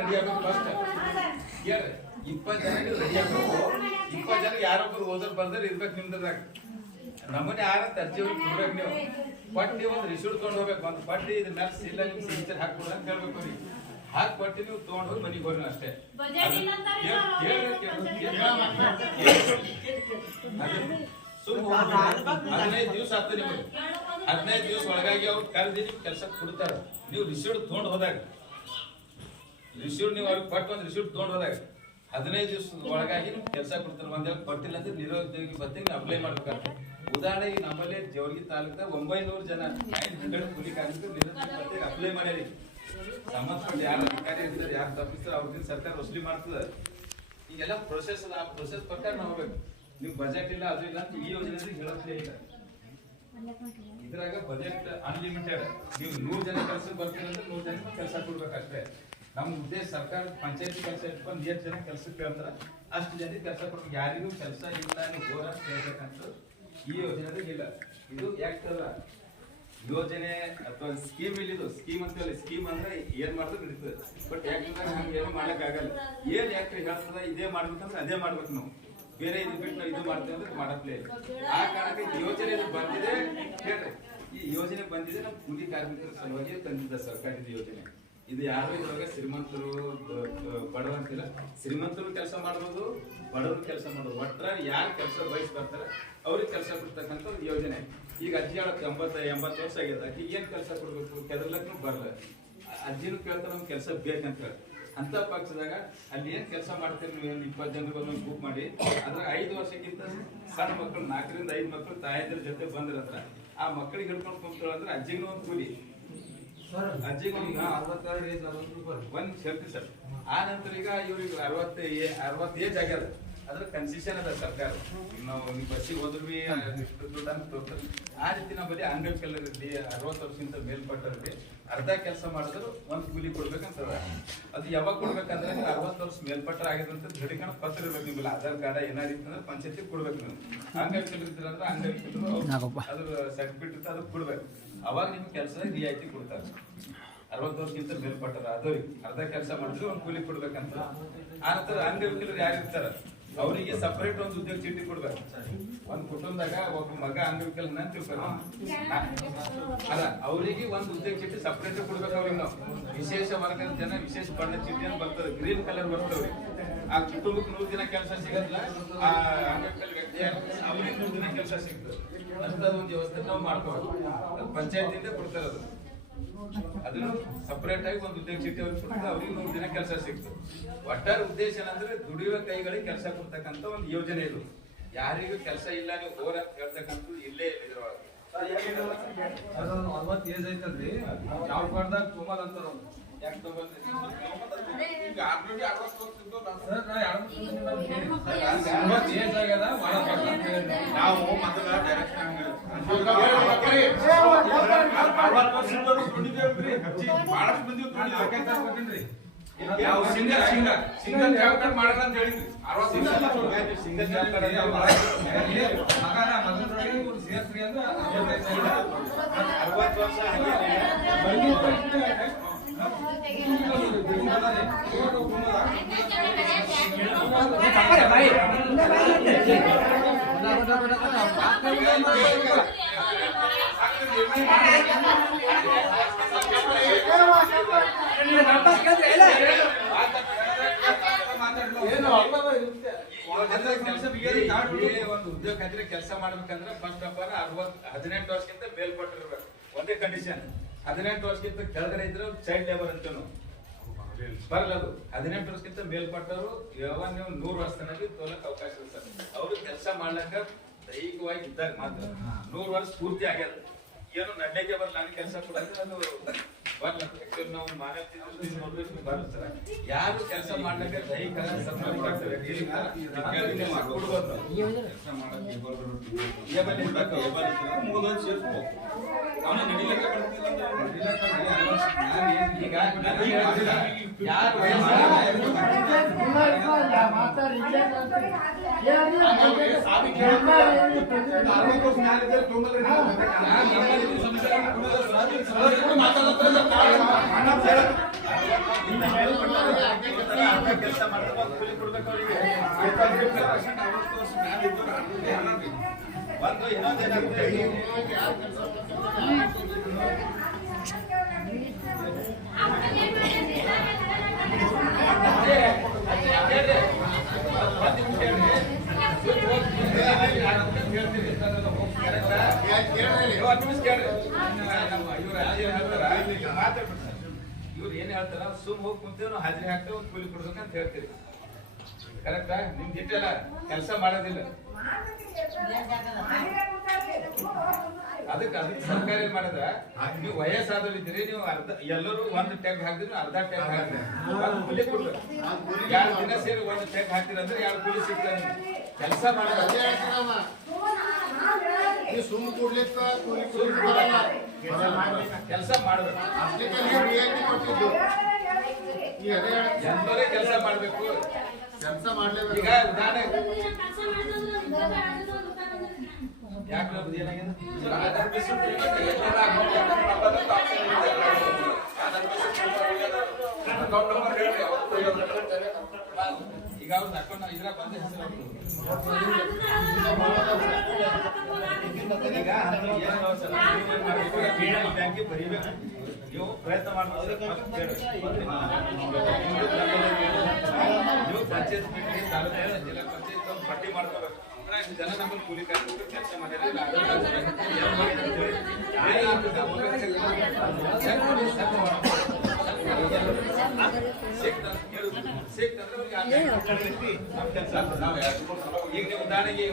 ready ಆಗ್ಬೇಕು first ಕೇಳ್ರಿ 20 ಜನ ರೆಡಿ ಆಗ್ಬೇಕು 20 ಜನ ಯಾರೊಬ್ಬರು ಓದೋರು ಬರ್ದ್ರೆ ಇರ್ಬೇಕು ನಿಮ್ದ್ರಾಗ ನಮ್ಮನೆ ಯಾರಂತ ಅರ್ಜಿ ಕೊಡ್ಬೇಕು ನೀವು ಪಟ್ಟಿ ಒಂದು ರಿಸೀಟ್ ತೊಗೊಂಡು ಹೋಗ್ಬೇಕು ಒಂದು ಪಟ್ಟಿ ಇದ್ರ ಮೇಲೆ ಇಲ್ಲ ನಿಮ್ ಸಿಗ್ನೇಚರ್ ಹಾಕ್ಕೊಡ ಅಂತ ಹೇಳ್ಬೇಕು ಅವ್ರಿಗೆ ಹಾಕಿ ಪಟ್ಟಿ ನೀವು ತೊಗೊಂಡು ಹೋಗಿ ಮನೆಗೆ ಹೋಗಿ ಅಷ್ಟೇ 15 ದಿವಸ ಆಗ್ತದೆ ನಿಮಗೆ 15 ದಿವಸ ಒಳಗಾಗಿ ಅವ್ರು ಕರೆದಿ ನಿಮ್ ಕೆಲಸ ಕೊಡ್ತಾರೆ ನೀವು ರಿಸೀಟ್ ತೊಗೊಂಡು ಹೋದಾಗ ರಿಸೀಟ್ ನೀವು ಅವ್ರಿಗೆ ಪಟ್ಟು ಒಂದು ರಿಸೀಟ್ ತೊಗೊಂಡು ಹೋದಾಗ 15 ದಿವಸದ ಒಳಗಾಗಿ ನಿಮ್ಗೆ ಕೆಲಸ ಕೊಡ್ತಾರೆ ಒಂದೇ ಕೊಟ್ಟಿಲ್ಲ ಅಂದ್ರೆ ನಿರುದ್ಯೋಗಿ ಭತ್ಯೆಗೆ ಅಪ್ಲೈ ಮಾಡ್ಬೇಕಾಗ್ತದೆ ಉದಾಹರಣೆಗೆ ನಮ್ಮಲ್ಲಿ ಜವರ್ಗಿ ತಾಲೂಕದಾಗ 900 ಜನ 900 ಕೂಲಿ ಕಾರ್ಮಿಕರು ನಿರುದ್ಯೋಗಿ ಭತ್ಯೆಗೆ ಅಪ್ಲೈ ಮಾಡ್ಯಾರಿ ಸಂಬಂಧಪಟ್ಟ ಯಾರು ಅಧಿಕಾರಿ ಇರ್ತಾರೆ ಯಾರು ತಪ್ಪಿಸ್ತಾರೆ ಅವ್ರಿಗೆ ಸರ್ಕಾರ ವಸೂಲಿ ಮಾಡ್ತದೆ ಈಗೆಲ್ಲ ಪ್ರೊಸೆಸ್ ಅದ ಆ ಪ್ರೊಸೆಸ್ ಪ್ರಕಾರ ನಾವು ಹೋಗ್ಬೇಕು ನೀವು ಬಜೆಟ್ ಇಲ್ಲ ಅದು ಇಲ್ಲ ಅಂತ ಈ ಯೋಜನೆ ಹೇಳೋದೇ ಇಲ್ಲ ಇದ್ರಾಗ ಬಜೆಟ್ ಅನ್ಲಿಮಿಟೆಡ್ ನೀವು 100 ಜನ ಕೆಲಸ ಬರ್ತೀರ ಅಂದ್ರೆ 100 ಜನ ಕೆಲಸ ಕೊಡ್ಬೇಕಷ್ಟೇ ನಮ್ಮ ಉದ್ದೇಶ ಸರ್ಕಾರ ಪಂಚಾಯತಿ ಕೆಲಸ ಇಟ್ಕೊಂಡು ಎಷ್ಟು ಜನ ಕೆಲಸಕ್ಕೆ ಕೇಳ್ತಾರ ಅಷ್ಟು ಜನ ಕೆಲಸ ಕೊಡ್ಬೇಕು ಯಾರಿಗೂ ಕೆಲಸ ಇಲ್ಲ ನೀವು ಗೋರ ಕೇಳ್ಬೇಕಂತ ಈ ಯೋಜನೆ ಇಲ್ಲ ಇದು ಯಾಕಲ್ಲ ಯೋಜನೆ ಅಥವಾ ಸ್ಕೀಮ್ ಇಲ್ಲಿದು ಸ್ಕೀಮ್ ಅಂತ ಸ್ಕೀಮ್ ಅಂದ್ರೆ ಏನ್ ಮಾಡಿದ್ರು ನಡೀತದೆ ಬಟ್ ಯಾಕಂದ್ರೆ ನಮ್ಗೆ ಏನು ಮಾಡಕ್ ಆಗಲ್ಲ ಏನ್ ಯಾಕ್ರಿ ಹೇಳ್ತದ ಇದೇ ಮಾಡ್ಬೇಕಂದ್ರೆ ಅದೇ ಮಾಡ್ಬೇಕು ನಾವು ಬೇರೆ ಇದು ಬಿಟ್ಟು ನಾವು ಇದು ಮಾಡ್ತೇವೆ ಅಂದ್ರೆ ಮಾಡಪ್ಲೇ ಇಲ್ಲ ಆ ಕಾರಣಕ್ಕೆ ಯೋಜನೆ ಬಂದಿದೆ ಹೇಳ್ರಿ ಈ ಯೋಜನೆ ಬಂದಿದೆ ನಮ್ಮ ಕೂಲಿ ಕಾರ್ಮಿಕರ ಸಲುವಾಗಿ ತಂದಿದ್ದ ಸರ್ಕಾರದ ಯೋಜನೆ ಇದು ಯಾರು ಇದ್ರಾಗ ಶ್ರೀಮಂತರು ಬಡವಂತಿಲ್ಲ ಶ್ರೀಮಂತರು ಕೆಲಸ ಮಾಡ್ಬೋದು ಬಡವರು ಕೆಲಸ ಮಾಡ್ಬೋದು ಒಟ್ಟ ಯಾರು ಕೆಲಸ ಬಯಸ್ ಬರ್ತಾರೆ ಅವ್ರಿಗೆ ಕೆಲಸ ಕೊಡ್ತಕ್ಕಂಥ ಒಂದು ಯೋಜನೆ ಈಗ ಅಜ್ಜಿ 80 ವರ್ಷ ಆಗ್ಯದ ಈಗ ಏನ್ ಕೆಲಸ ಕೊಡ್ಬೇಕು ಕೆದರ್ಲಕ್ಕೂ ಬರಲ್ಲ ಅಜ್ಜಿನೂ ಕೇಳ್ತಾರೆ ನಮ್ಗೆ ಕೆಲಸ ಬೇಕಂತ ಹೇಳಿ ಅಂತ ಪಕ್ಷದಾಗ ಅಲ್ಲಿ ಏನ್ ಕೆಲಸ ಮಾಡ್ತೀರಿ ನೀವು 20 ಜನರು ಬುಕ್ ಮಾಡಿ ಅದ್ರ 5 ವರ್ಷಕ್ಕಿಂತ ಸಣ್ಣ ಮಕ್ಕಳು 4 ರಿಂದ 5 ಮಕ್ಕಳು ತಾಯಂದ್ರ ಜೊತೆ ಬಂದ್ರಂದ್ರ ಆ ಮಕ್ಕಳಿಗೆ ಹಿಡ್ಕೊಂಡು ಕುಂತ್ಕೊಳ್ಳಂದ್ರೆ ಅಜ್ಜಿಗೂ ಒಂದು ಕೂಲಿ ಅಜ್ಜಿಗೆ ಒಂದ್ ಸೇರ್ತಿ ಸರ್ ಆ ನಂತರ ಈಗ ಇವ್ರಿಗೆ 60 ಏಜ್ ಆಗ್ಯದ ಅದ್ರ ಕನ್ಸೆಷನ್ ಅದ ಸರ್ಕಾರ ನಾವು ಬಸ್ಸಿಗೆ ಹೋದ್ರು ದುಡ್ಡು ಅಂತ ತೋರ್ತಾರೆ ಆ ರೀತಿ ನಾವು ಬರೀ ಅಂಗವಿಕಲರು ಇರಲಿ 60 ವರ್ಷಕ್ಕಿಂತ ಮೇಲ್ಪಟ್ಟವ್ರಿಗೆ ಅರ್ಧ ಕೆಲಸ ಮಾಡಿದ್ರು ಒಂದ್ ಕೂಲಿ ಕೊಡ್ಬೇಕಂತ ಅದು ಯಾವಾಗ ಕೊಡ್ಬೇಕಂದ್ರೆ 60 ವರ್ಷ ಮೇಲ್ಪಟ್ಟ ಆಗಿದಂತ ದೃಢೀಕರಣ ಪತ್ರ ಇರ್ಬೇಕು ನಿಮ್ಮಲ್ಲಿ ಆಧಾರ್ ಕಾರ್ಡ್ ಏನಾರು ಇತ್ತಂದ್ರೆ ಪಂಚಾಯತಿ ಕೊಡ್ಬೇಕು ನೀವು ಅಂಗವಿಕಲರು ಇದ್ರಂದ್ರೆ ಅಂಗವಿಕಲರು ಅದ್ರ ಸರ್ಟಿಫಿಕೇಟ್ ಇತ್ತು ಅದಕ್ಕೆ ಕೊಡ್ಬೇಕು ಅವಾಗ ನಿಮ್ಗೆ ಕೆಲಸ ರಿಯಾಯಿತಿ ಕೊಡ್ತಾರೆ 60 ವರ್ಷಕ್ಕಿಂತ ಮೇಲ್ಪಟ್ಟಾರ ಅದವ್ರಿಗೆ ಅರ್ಧ ಕೆಲಸ ಮಾಡಿದ್ರು ಒಂದ್ ಕೂಲಿ ಕೊಡ್ಬೇಕಂತ ಆ ನಂತರ ಅಂಗವಿಕಲರು ಯಾರು ಇರ್ತಾರ ಅವರಿಗೆ ಸಪರೇಟ್ ಒಂದು ಉದ್ಯೋಗ ಚೀಟಿ ಕೊಡ್ಬೇಕು ಒಂದ್ ಕುಟುಂಬದಾಗ ಒಬ್ಬ ಮಗ ಅಂಗವಿಕಲನ ಅಂತ ತಿಳ್ಕೊಂಡು ಅಲ್ಲ ಅವರಿಗೆ ಒಂದು ಉದ್ಯೋಗ ಚೀಟಿ ಸಪರೇಟ್ ಕೊಡ್ಬೇಕು ಅವ್ರಿಗೆ ನಾವು ವಿಶೇಷ ವರ್ಗದ ಜನ ವಿಶೇಷ ಬಣ್ಣ ಚೀಟಿ ಅಂತ ಬರ್ತದೆ ಗ್ರೀನ್ ಕಲರ್ ಬರ್ತವ್ರಿ ಆ ಕುಟುಂಬಕ್ಕೆ 100 ದಿನ ಕೆಲಸ ಸಿಗಲ್ಲ ಆ ಅಂಗವಿಕಲ ವ್ಯಕ್ತಿ ಅವ್ರಿಗೆ 100 ದಿನ ಕೆಲಸ ಸಿಗ್ತದೆ ಅಂತ ಒಂದು ವ್ಯವಸ್ಥೆ ನಾವು ಮಾಡ್ಕೋಬೇಕು ಪಂಚಾಯತಿಂದ ಕೊಡ್ತಾರೆ ಅದನ್ನು ಸಪರೇಟ್ ಆಗಿ ಒಂದು ಉದ್ಯೋಗ ಚೀಟಿ ಅವ್ರಿಗೆ ಕೊಡ್ತಾರೆ ಅವ್ರಿಗೆ 100 ದಿನ ಕೆಲಸ ಸಿಗ್ತದೆ ಒಟ್ಟಾರೆ ಉದ್ದೇಶ ಏನಂದ್ರೆ ದುಡಿಯುವ ಕೈಗಳಿಗೆ ಕೆಲಸ ಕೊಡ್ತಕ್ಕಂಥ ಒಂದು ಯೋಜನೆ ಇದು ಯಾರಿಗೂ ಕೆಲಸ ಇಲ್ಲ ನೀವು ಹೋರ ಅಂತ ಹೇಳ್ತಕ್ಕಂಥ ಇಲ್ಲೇ ಇದ್ರೊಳಗೆ 40 ಏಜ್ ಐತಲ್ರಿ ಯಾವ ಕಾರ್ಡ್ದಾಗ ತೊಗೊಂಬಲ್ ಅಂತಾರ ಯಾಕೆ ತಗೊಂಡ್ರಿ ಈಗ ಆಲ್ರೆಡಿ 60 ಏಜ್ ಆಗ್ಯದ ನಾವು ಮೊದಲ ಡೈರೆಕ್ಷನ್ ಬಹಳಷ್ಟು ಮಂದಿ ಯಾವ ಸಿಂಗಲ್ ಜಾಬ್ ಕಾರ್ಡ್ ಮಾಡೋಣ ಅಂತ ಹೇಳಿದ್ವಿ 60 ಸಿಂಗಲ್ ಜಾಬ್ ಕಾರ್ಡ್ ಸೇರ್ಸ್ರಿ ಅಂದ್ರೆ 60 ವರ್ಷ ಒಂದು ಉದ್ಯೋಗ ಖಾತ್ರಿ ಕೆಲಸ ಮಾಡ್ಬೇಕಂದ್ರೆ ಫಸ್ಟ್ ಆಫ್ ಆಲ್ 18 ವರ್ಷಕ್ಕಿಂತ ಮೇಲ್ಪಟ್ಟಿರ್ಬೇಕು ಒಂದೇ ಕಂಡೀಷನ್ 18 ವರ್ಷಕ್ಕಿಂತ ಕೆಳಗಡೆ ಇದ್ರೆ ಚೈಲ್ಡ್ ಲೇಬರ್ ಅಂತ ಬರಲ್ಲ ಅದು 18 ವರ್ಷಕ್ಕಿಂತ ಮೇಲ್ಪಟ್ಟವರು ಯಾವಾಗ ನೀವು 100 ವರ್ಷ ತನಕ ತೋಲಕ್ ಅವಕಾಶ ಇರ್ತಾರೆ ಅವ್ರು ಕೆಲಸ ಮಾಡ್ಲಕ್ಕ ದೈಹಿಕವಾಗಿ ಇದ್ದಾಗ ಮಾತ್ರ 100 ವರ್ಷ ಪೂರ್ತಿ ಆಗ್ಯದ ಏನು ನಡ್ಡಕ್ಕೆ ಬರಲ್ಲ ನನಗೆ ಕೆಲಸ ಕೊಡೋದು ಅದು ಬರಲ್ಲ ನಾವು ಮಾನವ ಬರುತ್ತಾರೆ ಯಾರು ಕೆಲಸ ಮಾಡ್ಲಿಕ್ಕೆ ದೈಹಿಕ ಮಾತಾಡ ಕೆಲಸ ಮಾಡ್ತಾರೆ ಒಂದು ಕೂಲಿ ಕೊಡ್ಬೇಕು ಅವರಿಗೆ ಒಂದು ಇನ್ನೊಂದು ಏನಾಗುತ್ತೆ ಇವ್ರು ಏನ್ ಹೇಳ್ತಾರ ಸುಮ್ ಹೋಗಿ ಕುಂತೇವ್ ನಾವು ಹಾಜರಿ ಹಾಕ್ತೇವೆ ಒಂದು ಕೂಲಿ ಕೊಡ್ಬೇಕಂತ ಹೇಳ್ತೀರಿ ಕರೆಕ್ಟಾ ನಿಮ್ದು ಇಟ್ಟಲ್ಲ ಕೆಲಸ ಮಾಡೋದಿಲ್ಲ ಅದಕ್ಕೆ ಸರ್ಕಾರ ಏನ್ ಮಾಡಿದ್ರ ನೀವು ವಯಸ್ಸಾದವ್ರು ಇದ್ದೀರಿ ನೀವು ಅರ್ಧ ಎಲ್ಲರೂ ಒಂದು ಟ್ಯಾಗ್ ಹಾಕಿದ್ರೆ ಅರ್ಧ ಟ್ಯಾಗ್ ಹಾಕಿದ್ರೆ ಕೂಲಿ ಕೊಡ್ಬೇಕು 2 ದಿನ ಸೇರಿ ಒಂದು ಟ್ಯಾಗ್ ಹಾಕ್ತೀರ ಅಂದ್ರೆ 2 ಕೂಲಿ ಸಿಗ್ತಾರೆ ಕೆಲಸ ಮಾಡೋದು ಸುಮ್ ಕೊಡ್ಲಿಕ್ಕ ಕೆಲಸ ಮಾಡ್ಬೇಕು ಎಲ್ಲರೇ ಕೆಲಸ ಮಾಡ್ಬೇಕು ಕೆಲಸ ಮಾಡ್ಲೇಬೇಕು ಈಗ ಉದಾಹರಣೆ ಯಾಕೆ ಈಗ ಅವ್ರು ಅಕೌಂಟ್ ಇದ್ರ ಬಂದ ಹೆಸರು ಈಗ ಬ್ಯಾಂಕಿಗೆ ಬರೀಬೇಕು ನೀವು ಪ್ರಯತ್ನ ಮಾಡ್ಬೋದು ನೀವು ಪಂಚಾಯತ್ ಮೀಟಿಂಗ್ ತಾಲೂಕು ಜಿಲ್ಲಾ ಪಂಚಾಯತ್ ಪಟ್ಟಿ ಮಾಡ್ಕೋಬೇಕು ಜನ ನಮ್ಮನ್ನು ಕೂಲಿ ಕಾರ್ಮಿಕರು ಕೆಲಸ ಮಾಡಿದ್ರೆ ಈಗ ನೀವು ಉದಾಹರಣೆಗೆ